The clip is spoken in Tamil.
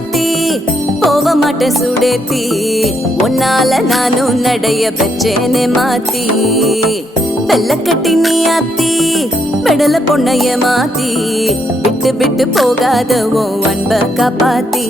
மாத்தி போக மாட்டேன் சுடேத்தி உன்னால நானும் நடைய பெற்றேனே மாத்தி வெள்ள கட்டி நீ ஆத்தி பெடல பொண்ணைய மாத்தி விட்டு விட்டு போகாத உன் அன்ப காப்பாத்தி